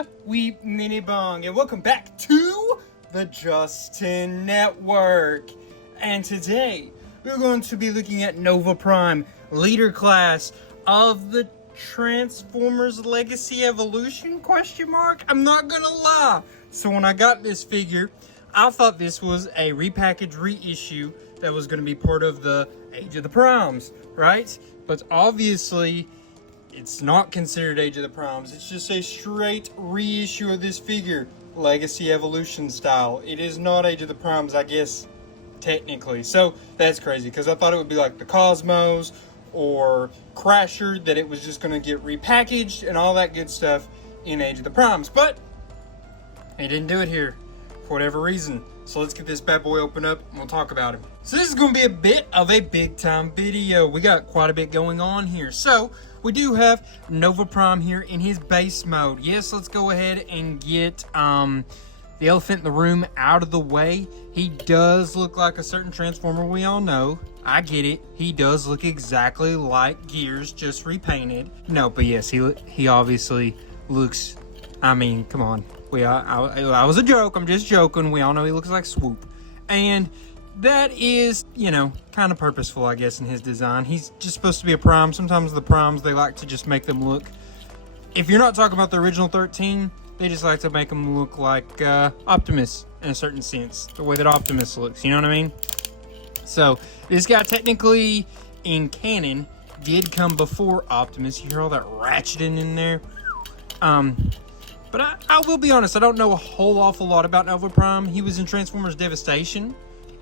Konnichiwa, we mini bong, and welcome back to the Justin Network. And today, we're going to be looking at Nova Prime, leader class of the Transformers Legacy Evolution, ? I'm not gonna lie. So when I got this figure, I thought this was a repackaged reissue that was gonna be part of the Age of the Primes, right? But obviously, it's not considered Age of the Primes. It's just a straight reissue of this figure, Legacy Evolution style. It is not Age of the Primes, I guess, technically. So that's crazy, because I thought it would be like the Cosmos or Crasher, that it was just going to get repackaged and all that good stuff in Age of the Primes. But they didn't do it here for whatever reason. So let's get this bad boy open up and we'll talk about him. So this is going to be a bit of a big time video. We got quite a bit going on here. So we do have Nova Prime here in his base mode. Yes, let's go ahead and get the elephant in the room out of the way. He does look like a certain Transformer we all know. I get it. He does look exactly like Gears, just repainted. No, but yes, he obviously looks, I mean, come on. I was a joke. I'm just joking. We all know he looks like Swoop. And that is, you know, kind of purposeful, I guess, in his design. He's just supposed to be a Prime. Sometimes the Primes, they like to just make them look, if you're not talking about the original 13, they just like to make them look like Optimus in a certain sense. The way that Optimus looks, you know what I mean? So, this guy technically, in canon, did come before Optimus. You hear all that ratcheting in there? But I will be honest, I don't know a whole awful lot about Nova Prime. He was in Transformers Devastation.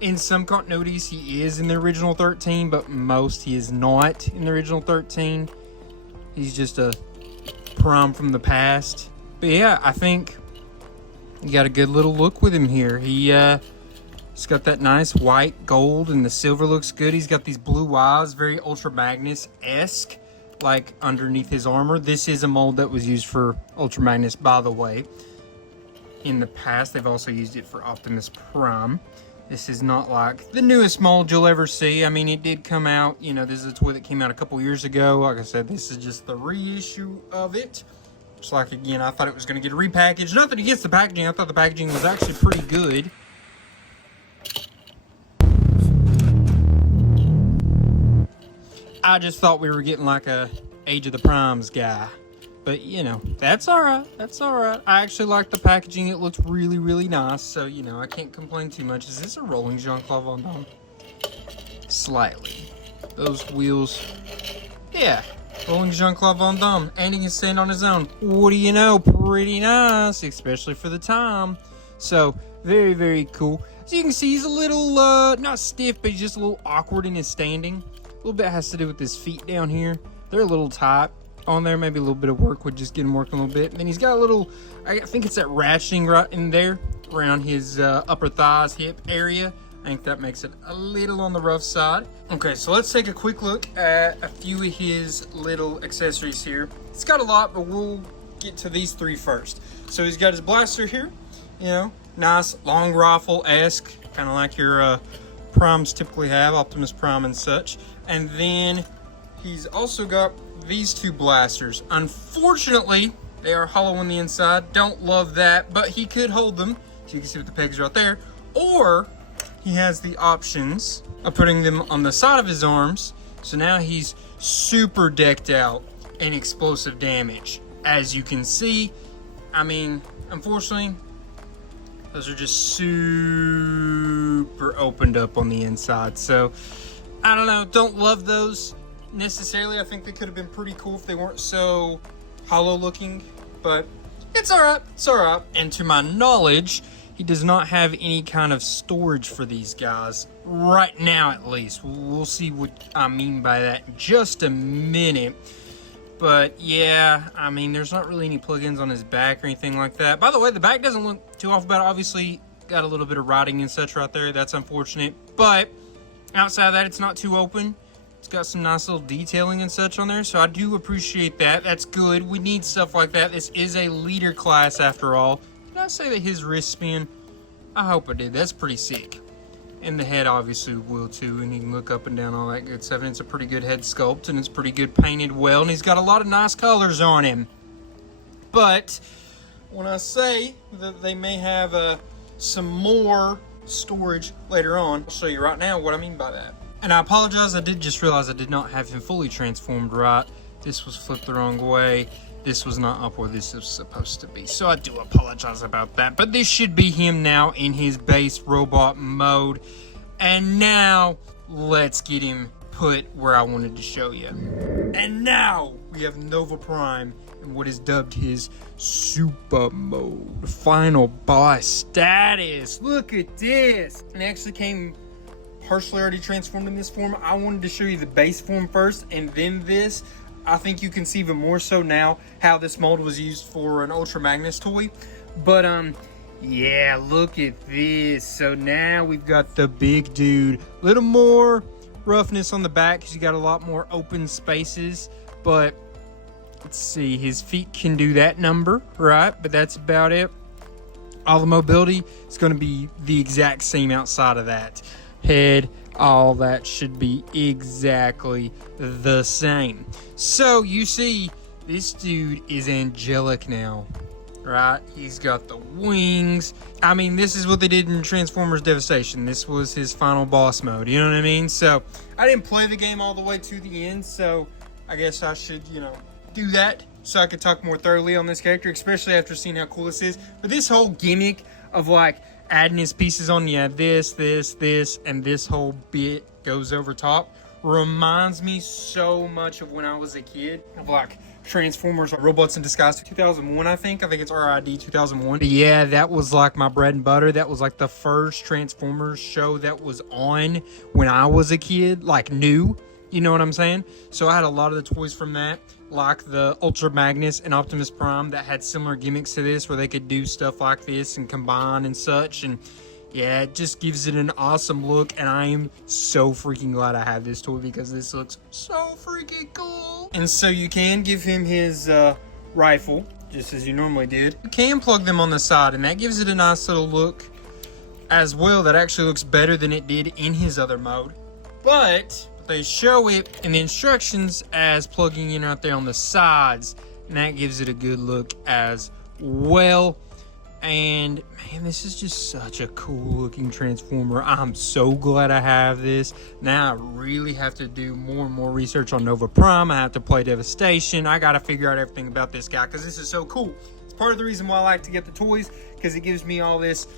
In some continuities, he is in the original 13, but most he is not in the original 13. He's just a Prime from the past. But yeah, I think you got a good little look with him here. He's got that nice white, gold, and the silver looks good. He's got these blue eyes, very Ultra Magnus-esque, like underneath his armor. This is a mold that was used for Ultra Magnus, by the way. In the past, they've also used it for Optimus Prime. This is not like the newest mold you'll ever see. I mean, it did come out, you know, this is a toy that came out a couple years ago. Like I said, this is just the reissue of it. Just like, again, I thought it was going to get repackaged. Nothing against the packaging. I thought the packaging was actually pretty good. I just thought we were getting like a Age of the Primes guy. But, you know, that's alright. That's alright. I actually like the packaging. It looks really, really nice. So, you know, I can't complain too much. Is this a rolling Jean-Claude Van Damme? Slightly. Those wheels. Yeah. Rolling Jean-Claude Van Damme. And he can stand on his own. What do you know? Pretty nice. Especially for the time. So, very, very cool. So you can see he's a little, not stiff, but he's just a little awkward in his standing. A little bit has to do with his feet down here. They're a little tight on there. Maybe a little bit of work would just get him working a little bit. And then he's got a little, I think it's that ratcheting right in there around his upper thighs, hip area. I think that makes it a little on the rough side. Okay, so let's take a quick look at a few of his little accessories here. It's got a lot, but we'll get to these three first. So he's got his blaster here, you know, nice long rifle-esque, kind of like your Primes typically have, Optimus Prime and such. And then he's also got these two blasters. Unfortunately, they are hollow on the inside. Don't love that, but he could hold them. So you can see what the pegs are out there. Or he has the options of putting them on the side of his arms. So now he's super decked out in explosive damage. As you can see, I mean, unfortunately, those are just super opened up on the inside. So, I don't know, don't love those necessarily. I think they could have been pretty cool if they weren't so hollow looking, but it's alright, it's alright. And to my knowledge, he does not have any kind of storage for these guys, right now at least. We'll see what I mean by that in just a minute. But yeah, I mean, there's not really any plugins on his back or anything like that. By the way, the back doesn't look too off bad. Obviously, got a little bit of writing and such right there. That's unfortunate. But outside of that, it's not too open. It's got some nice little detailing and such on there. So I do appreciate that. That's good. We need stuff like that. This is a leader class after all. Did I say that his wrist spin? I hope I did. That's pretty sick. And the head obviously will too, and he can look up and down, all that good stuff. And it's a pretty good head sculpt, and it's pretty good painted well, and he's got a lot of nice colors on him. But when I say that they may have some more storage later on. I'll show you right now what I mean by that. And I apologize, I did just realize I did not have him fully transformed right. This was flipped the wrong way. This was not up where this is supposed to be. So I do apologize about that. But this should be him now in his base robot mode. And now, let's get him put where I wanted to show you. And now, we have Nova Prime in what is dubbed his Super Mode. Final boss status. Look at this. It actually came partially already transformed in this form. I wanted to show you the base form first and then this. I think you can see even more so now how this mold was used for an Ultra Magnus toy. But yeah, look at this. So now we've got the big dude. Little more roughness on the back because you got a lot more open spaces. But let's see, his feet can do that number, right? But that's about it. All the mobility is going to be the exact same outside of that. Head, all that should be exactly the same. So you see, this dude is angelic now, right? He's got the wings. I mean, this is what they did in Transformers Devastation. This was his final boss mode, you know what I mean? So I didn't play the game all the way to the end, so I guess I should, do that so I could talk more thoroughly on this character, especially after seeing how cool this is. But this whole gimmick of like adding his pieces on, this, and this whole bit goes over top, reminds me so much of when I was a kid, of like Transformers Robots in Disguise 2001, I think it's RID 2001. But yeah, that was like my bread and butter. That was like the first Transformers show that was on when I was a kid, like new, you know what I'm saying? So I had a lot of the toys from that, like the Ultra Magnus and Optimus Prime that had similar gimmicks to this, where they could do stuff like this and combine and such. And yeah, it just gives it an awesome look, and I am so freaking glad I have this toy because this looks so freaking cool. And so you can give him his rifle, just as you normally did. You can plug them on the side, and that gives it a nice little look as well. That actually looks better than it did in his other mode. But they show it in the instructions as plugging in right there on the sides, and that gives it a good look as well. And man, this is just such a cool looking Transformer. I'm so glad I have this. Now I really have to do more and more research on Nova Prime. I have to play Devastation. I gotta figure out everything about this guy because this is so cool. It's part of the reason why I like to get the toys, because it gives me all this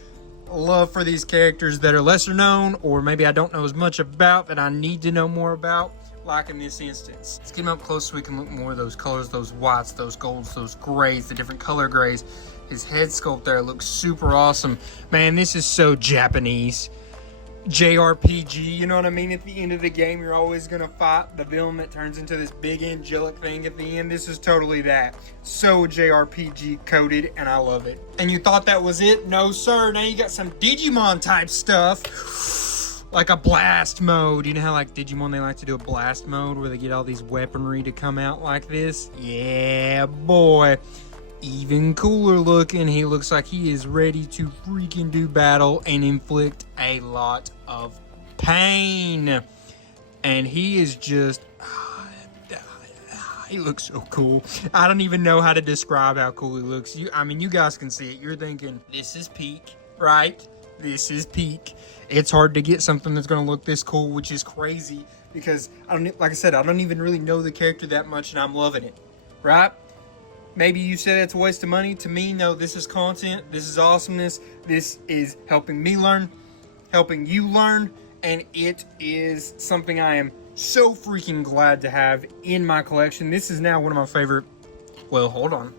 love for these characters that are lesser known, or maybe I don't know as much about, that I need to know more about, like in this instance. Let's get him up close so we can look more at those colors, those whites, those golds, those grays, the different color grays. His head sculpt there looks super awesome. Man, this is so Japanese. JRPG, you know what I mean? At the end of the game, you're always going to fight the villain that turns into this big angelic thing at the end. This is totally that. So JRPG coded, and I love it. And you thought that was it? No, sir. Now you got some Digimon type stuff. Like a blast mode. You know how like Digimon, they like to do a blast mode where they get all these weaponry to come out like this? Yeah, boy. Even cooler looking. He looks like he is ready to freaking do battle and inflict a lot of pain. And he is just... he looks so cool. I don't even know how to describe how cool he looks. I mean, you guys can see it. You're thinking, this is peak, right? This is peak. It's hard to get something that's going to look this cool, which is crazy. Because, like I said, I don't even really know the character that much, and I'm loving it. Right? Maybe you say that's a waste of money. To me, no, this is content. This is awesomeness. This is helping me learn, helping you learn, and it is something I am so freaking glad to have in my collection. This is now one of my favorite... Well, hold on.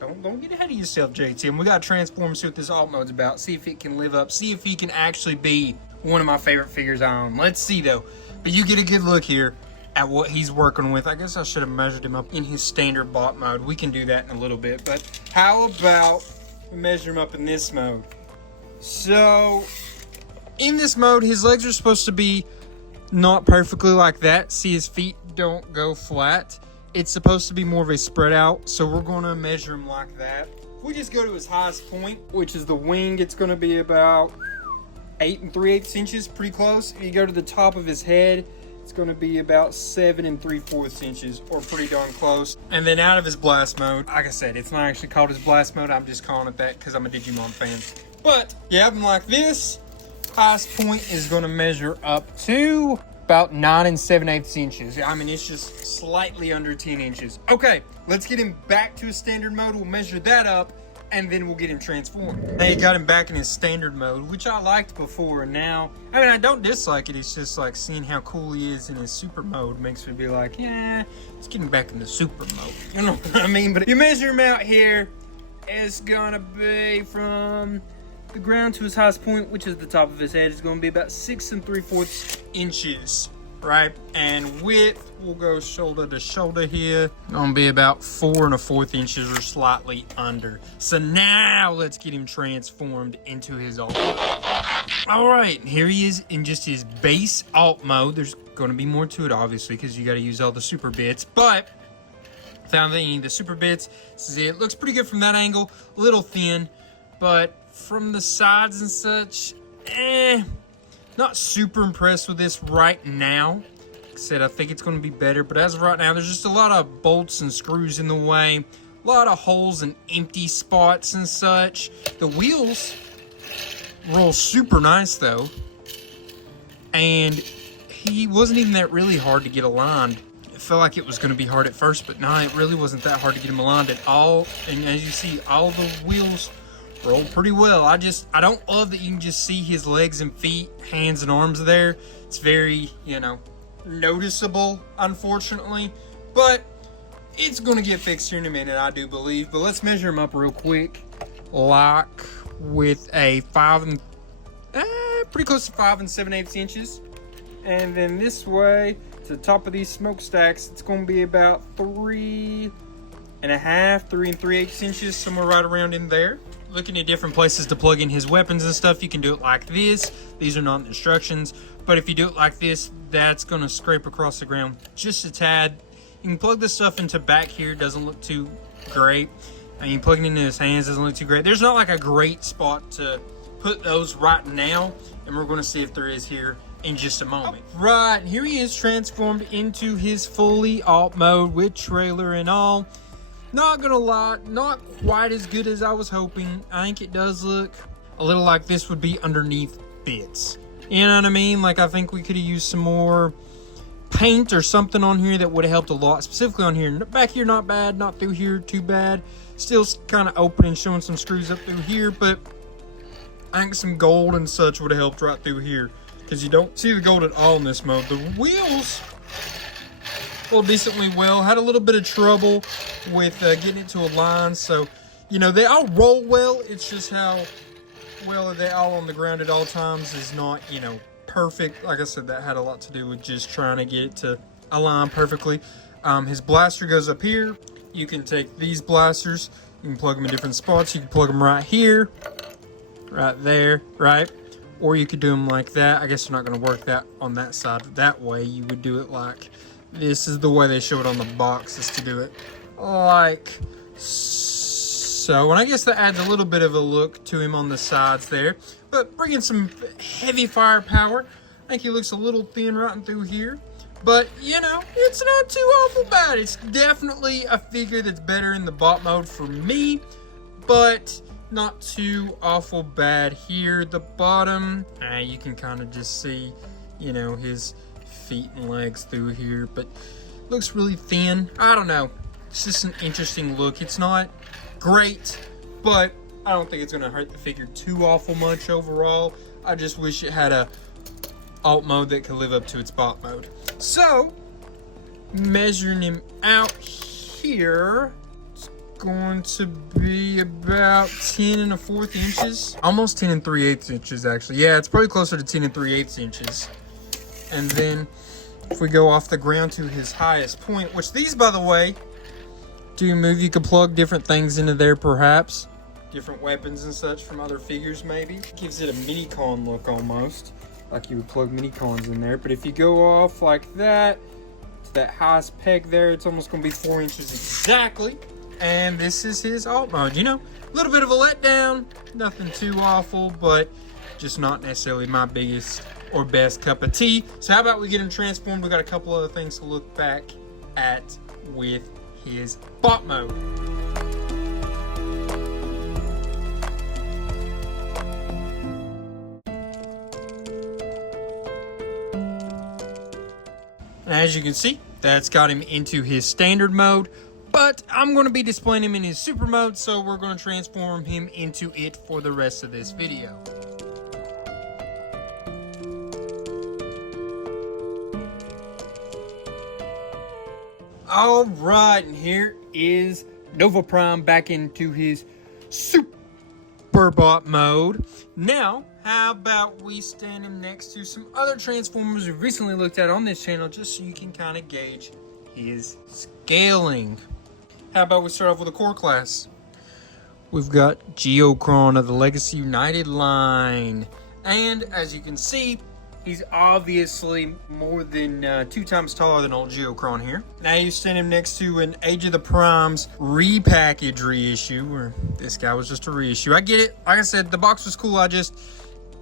Don't get ahead of yourself, JTM. We got to transform and see what this alt mode's about. See if it can live up. See if he can actually be one of my favorite figures I own. Let's see, though. But you get a good look here at what he's working with. I guess I should have measured him up in his standard bot mode. We can do that in a little bit, but how about we measure him up in this mode? So, in this mode, his legs are supposed to be not perfectly like that. See, his feet don't go flat. It's supposed to be more of a spread out, so we're going to measure him like that. If we just go to his highest point, which is the wing, it's going to be about 8 3/8 inches, pretty close. If you go to the top of his head, it's going to be about 7 3/4 inches, or pretty darn close. And then out of his blast mode, like I said, it's not actually called his blast mode. I'm just calling it that because I'm a Digimon fan. But you have them like this. Highest point is going to measure up to about 9 7/8 inches. I mean, it's just slightly under 10 inches. Okay, let's get him back to his standard mode. We'll measure that up, and then we'll get him transformed. Now you got him back in his standard mode, which I liked before. And now, I mean, I don't dislike it. It's just like seeing how cool he is in his super mode makes me be like, yeah, let's get him back in the super mode. You know what I mean? But you measure him out here, it's gonna be from the ground to his highest point, which is the top of his head, is going to be about 6 3/4 inches, right? And width, we'll go shoulder to shoulder here, going to be about 4 1/4 inches or slightly under. So now let's get him transformed into his alt mode. All right, here he is in just his base alt mode. There's going to be more to it, obviously, because you got to use all the super bits, but found the super bits. This is it. Looks pretty good from that angle, a little thin, but from the sides and such, not super impressed with this right now. Like I said, I think it's going to be better, but as of right now, there's just a lot of bolts and screws in the way, a lot of holes and empty spots and such. The wheels roll super nice though, and he wasn't even that really hard to get aligned. It felt like it was going to be hard at first, but no, it really wasn't that hard to get him aligned at all. And as you see, all the wheels roll pretty well. I don't love that you can just see his legs and feet, hands and arms there. It's very, noticeable, unfortunately. But it's going to get fixed here in a minute, I do believe. But let's measure him up real quick. Like with a pretty close to 5 7/8 inches. And then this way, to the top of these smokestacks, it's going to be about 3 3/8 inches, somewhere right around in there. Looking at different places to plug in his weapons and stuff, you can do it like this. These are not instructions, but if you do it like this, that's going to scrape across the ground just a tad. You can plug this stuff into back here, doesn't look too great. And you plug it into his hands, doesn't look too great. There's not like a great spot to put those right now, and we're going to see if there is here in just a moment. Right, here he is transformed into his fully alt mode with trailer and all. Not gonna lie, not quite as good as I was hoping. I think it does look a little like this would be underneath bits. You know what I mean? Like, I think we could have used some more paint or something on here that would have helped a lot. Specifically on here. Back here, not bad. Not through here, too bad. Still kind of open and showing some screws up through here, but I think some gold and such would have helped right through here, because you don't see the gold at all in this mode. The wheels well decently well. Had a little bit of trouble with getting it to a line, so they all roll well. It's just how well they all on the ground at all times is not perfect. Like I said, that had a lot to do with just trying to get it to align perfectly. His blaster goes up here. You can take these blasters, you can plug them in different spots. You can plug them right here, right there, right? Or you could do them like that. I guess they're not going to work that on that side that way. You would do it like this. Is the way they show it on the box, is to do it like so. And I guess that adds a little bit of a look to him on the sides there. But bringing some heavy firepower. I think he looks a little thin right through here. But, it's not too awful bad. It's definitely a figure that's better in the bot mode for me. But not too awful bad here. The bottom, you can kind of just see, his feet and legs through here. But looks really thin. I don't know. It's just an interesting look. It's not great, but I don't think it's going to hurt the figure too awful much overall. I just wish it had a alt mode that could live up to its bot mode. So, measuring him out here, it's going to be about 10 1/4 inches. Almost 10 3/8 inches, actually. Yeah, it's probably closer to 10 3/8 inches. And then, if we go off the ground to his highest point, which these, by the way, do move. You could plug different things into there, perhaps. Different weapons and such from other figures, maybe. Gives it a mini-con look, almost. Like you would plug mini-cons in there. But if you go off like that, to that highest peg there, it's almost going to be 4 inches exactly. And this is his alt mode. A little bit of a letdown. Nothing too awful, but just not necessarily my biggest or best cup of tea. So how about we get him transformed? We got a couple other things to look back at with his bot mode. And as you can see, that's got him into his standard mode, but I'm going to be displaying him in his super mode, so we're going to transform him into it for the rest of this video. Alright, and here is Nova Prime back into his super bot mode. Now, how about we stand him next to some other Transformers we've recently looked at on this channel, just so you can kind of gauge his scaling. How about we start off with a core class? We've got Geocron of the Legacy United line. And as you can see, he's obviously more than 2 times taller than old Geocron here. Now you stand him next to an Age of the Primes repackage reissue, where this guy was just a reissue. I get it. Like I said, the box was cool.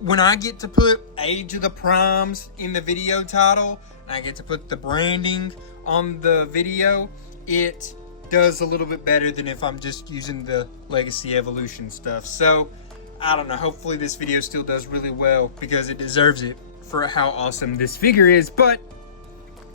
When I get to put Age of the Primes in the video title, and I get to put the branding on the video, it does a little bit better than if I'm just using the Legacy Evolution stuff. So, I don't know. Hopefully this video still does really well, because it deserves it for how awesome this figure is, but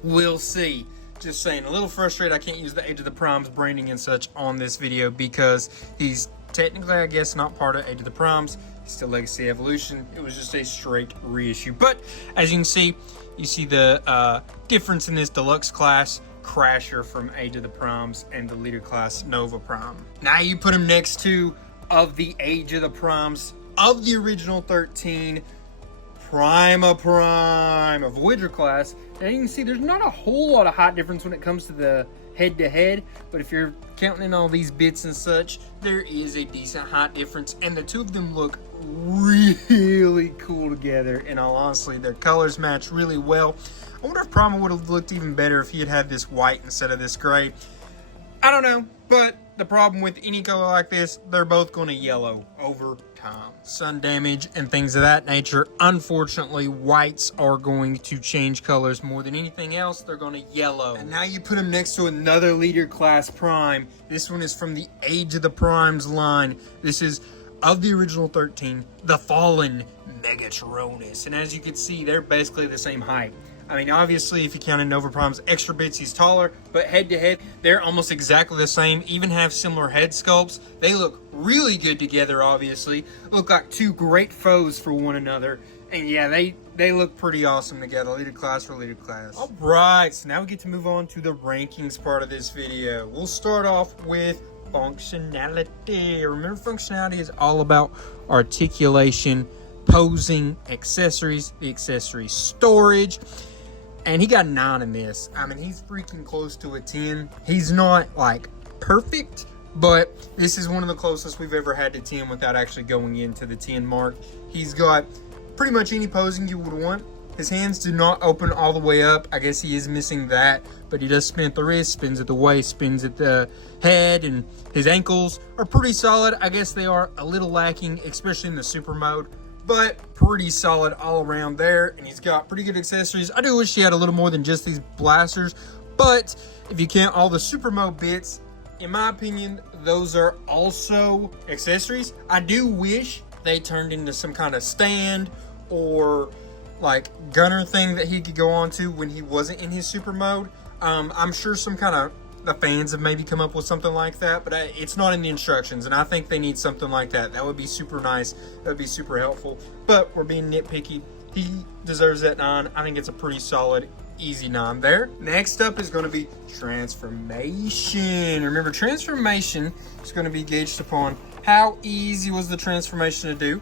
we'll see. Just saying, a little frustrated I can't use the Age of the Primes branding and such on this video, because he's technically, I guess, not part of Age of the Primes. He's still Legacy Evolution. It was just a straight reissue. But as you can see, you see the difference in this deluxe class Crasher from Age of the Primes and the leader class Nova Prime. Now you put him next to of the Age of the Primes of the original 13 Prima Prime of Voyager class, and you can see there's not a whole lot of height difference when it comes to the head-to-head, but if you're counting in all these bits and such, there is a decent height difference, and the two of them look really cool together. In all honesty, their colors match really well. I wonder if Prima would have looked even better if he had this white instead of this gray. I don't know, but the problem with any color like this, they're both going to yellow over time. Sun damage and things of that nature. Unfortunately, whites are going to change colors more than anything else. They're going to yellow. And now you put them next to another leader class Prime. This one is from the Age of the Primes line. This is of the original 13, the Fallen Megatronus. And as you can see, they're basically the same height. I mean, obviously, if you count in Nova Prime's extra bits, he's taller, but head-to-head, they're almost exactly the same, even have similar head sculpts. They look really good together, obviously. Look like two great foes for one another. And yeah, they look pretty awesome together, leader class for leader class. Alright, so now we get to move on to the rankings part of this video. We'll start off with functionality. Remember, functionality is all about articulation, posing, accessories, the accessory storage. And he got 9 in this. I mean, he's freaking close to a 10. He's not, like, perfect, but this is one of the closest we've ever had to 10 without actually going into the 10 mark. He's got pretty much any posing you would want. His hands do not open all the way up. I guess he is missing that, but he does spin at the wrist, spins at the waist, spins at the head, and his ankles are pretty solid. I guess they are a little lacking, especially in the super mode, but pretty solid all around there. And he's got pretty good accessories. I do wish he had a little more than just these blasters, but if you count all the super mode bits, in my opinion, those are also accessories. I do wish they turned into some kind of stand or like gunner thing that he could go on to when he wasn't in his super mode. I'm sure some kind of the fans have maybe come up with something like that, but it's not in the instructions, and I think they need something like that. That would be super nice. That would be super helpful. But we're being nitpicky. He deserves that 9. I think it's a pretty solid, easy 9 there. Next up is going to be transformation. Remember, transformation is going to be gauged upon how easy was the transformation to do.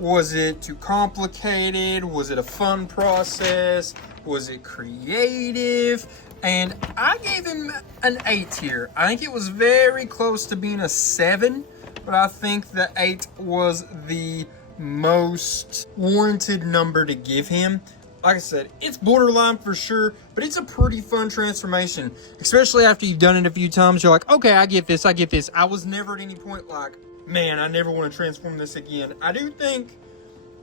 Was it too complicated? Was it a fun process? Was it creative? And I gave him an 8 here. I think it was very close to being a 7, but I think the 8 was the most warranted number to give him. Like I said, it's borderline for sure, but it's a pretty fun transformation, especially after you've done it a few times. You're like, okay, I get this, I get this. I was never at any point like, man, I never want to transform this again. I do think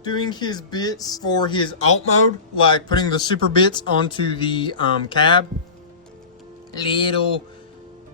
doing his bits for his alt mode, like putting the super bits onto the cab. Little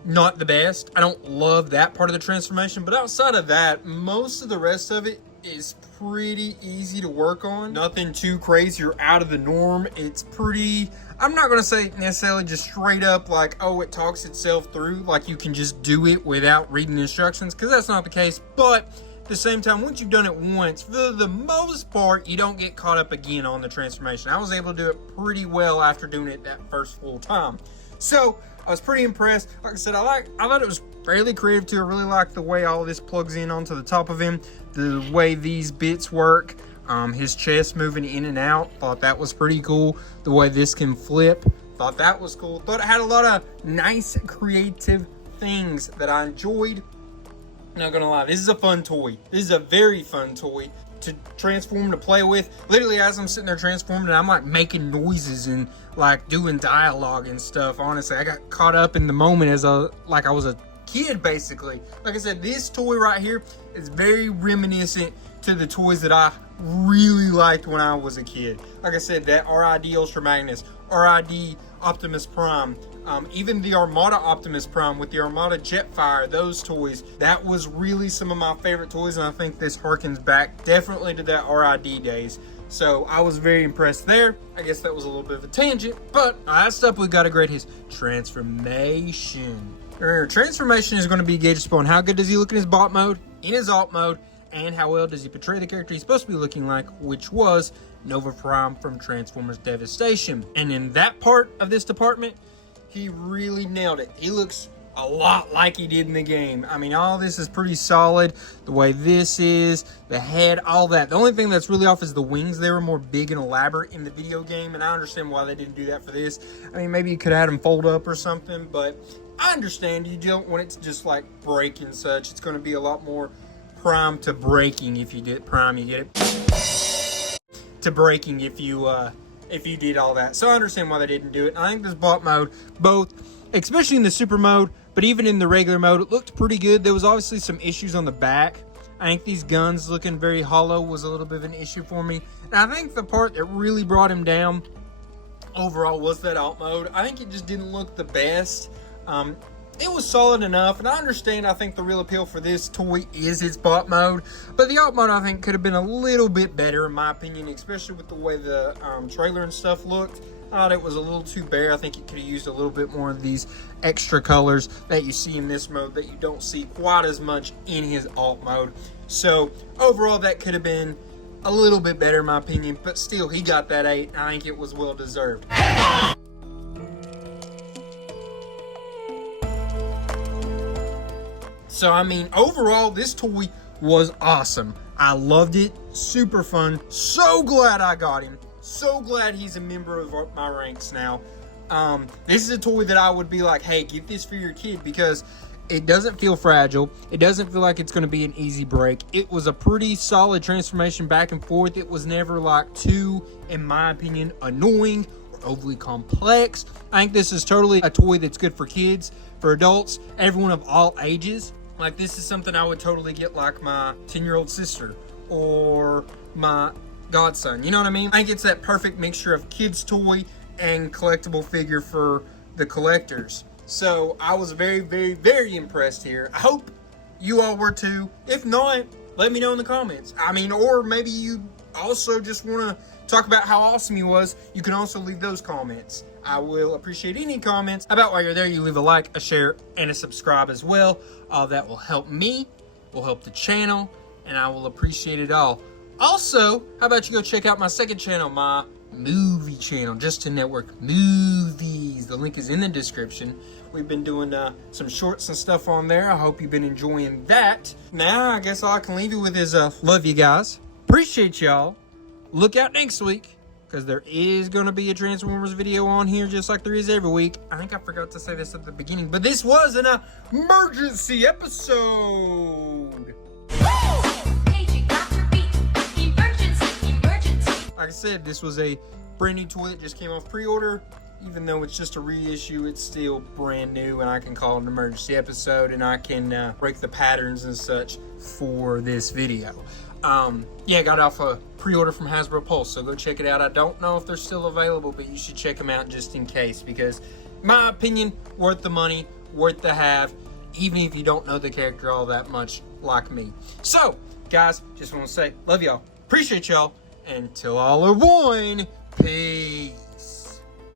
not the best. I don't love that part of the transformation, but outside of that, most of the rest of it is pretty easy to work on. Nothing too crazy or out of the norm. It's pretty, I'm not going to say necessarily just straight up like, oh, it talks itself through, like you can just do it without reading the instructions, because that's not the case. But at the same time, once you've done it once, for the most part, you don't get caught up again on the transformation. I was able to do it pretty well after doing it that first full time. So I was pretty impressed. Like I said, I thought it was fairly creative too. I really like the way all this plugs in onto the top of him, the way these bits work, his chest moving in and out. Thought that was pretty cool. The way this can flip, thought that was cool. Thought it had a lot of nice creative things that I enjoyed. Not gonna lie, this is a fun toy. This is a very fun toy to transform, to play with. Literally, as I'm sitting there transforming, I'm like making noises and like doing dialogue and stuff. Honestly, I got caught up in the moment as I was a kid, basically. Like I said, this toy right here is very reminiscent to the toys that I really liked when I was a kid. Like I said, that RID Ultra Magnus, RID Optimus Prime, even the Armada Optimus Prime with the Armada Jetfire, those toys, that was really some of my favorite toys, and I think this harkens back definitely to that RID days. So I was very impressed there. I guess that was a little bit of a tangent, but last up, we've got to grade his transformation. Transformation is going to be gauged upon how good does he look in his bot mode, in his alt mode, and how well does he portray the character he's supposed to be looking like, which was Nova Prime from Transformers Devastation. And in that part of this department, he really nailed it. He looks a lot like he did in the game. I mean, all this is pretty solid. The way this is, the head, all that. The only thing that's really off is the wings. They were more big and elaborate in the video game, and I understand why they didn't do that for this. I mean, maybe you could have had them fold up or something, but I understand you don't want it to just like break and such. It's going to be a lot more prime to breaking if you did prime. You get it to breaking if you did all that. So I understand why they didn't do it. I think this bot mode, both, especially in the super mode, but even in the regular mode, it looked pretty good. There was obviously some issues on the back. I think these guns looking very hollow was a little bit of an issue for me. And I think the part that really brought him down overall was that alt mode. I think it just didn't look the best. It was solid enough, and I understand, I think the real appeal for this toy is its bot mode, but the alt mode I think could have been a little bit better in my opinion, especially with the way the trailer and stuff looked. I thought it was a little too bare. I think it could have used a little bit more of these extra colors that you see in this mode that you don't see quite as much in his alt mode. So overall, that could have been a little bit better in my opinion, but still, he got that 8. I think it was well deserved. So, I mean, overall, this toy was awesome. I loved it. Super fun. So glad I got him. So glad he's a member of my ranks now. This is a toy that I would be like, hey, get this for your kid, because it doesn't feel fragile. It doesn't feel like it's going to be an easy break. It was a pretty solid transformation back and forth. It was never like too, in my opinion, annoying or overly complex. I think this is totally a toy that's good for kids, for adults, everyone of all ages. Like, this is something I would totally get like my 10-year-old sister or my godson. You know what I mean? I think it's that perfect mixture of kids' toy and collectible figure for the collectors. So I was very, very, very impressed here. I hope you all were too. If not, let me know in the comments. I mean, or maybe you also just want to talk about how awesome he was. You can also leave those comments. I will appreciate any comments. How about while you're there, you leave a like, a share, and a subscribe as well. That will help me, will help the channel, and I will appreciate it all. Also, how about you go check out my second channel, my movie channel, Justin Network Movies. The link is in the description. We've been doing some shorts and stuff on there. I hope you've been enjoying that. Now, I guess all I can leave you with is love you guys. Appreciate y'all. Look out next week, because there is going to be a Transformers video on here just like there is every week. I think I forgot to say this at the beginning, but this was an emergency episode. Like I said, this was a brand new toy that just came off pre-order. Even though it's just a reissue, it's still brand new, and I can call it an emergency episode, and I can break the patterns and such for this video. Yeah, got off a pre-order from Hasbro Pulse, so go check it out. I don't know if they're still available, but you should check them out just in case, because in my opinion, worth the money, worth the have, even if you don't know the character all that much like me. So, guys, just want to say, love y'all, appreciate y'all, and till all are one, peace.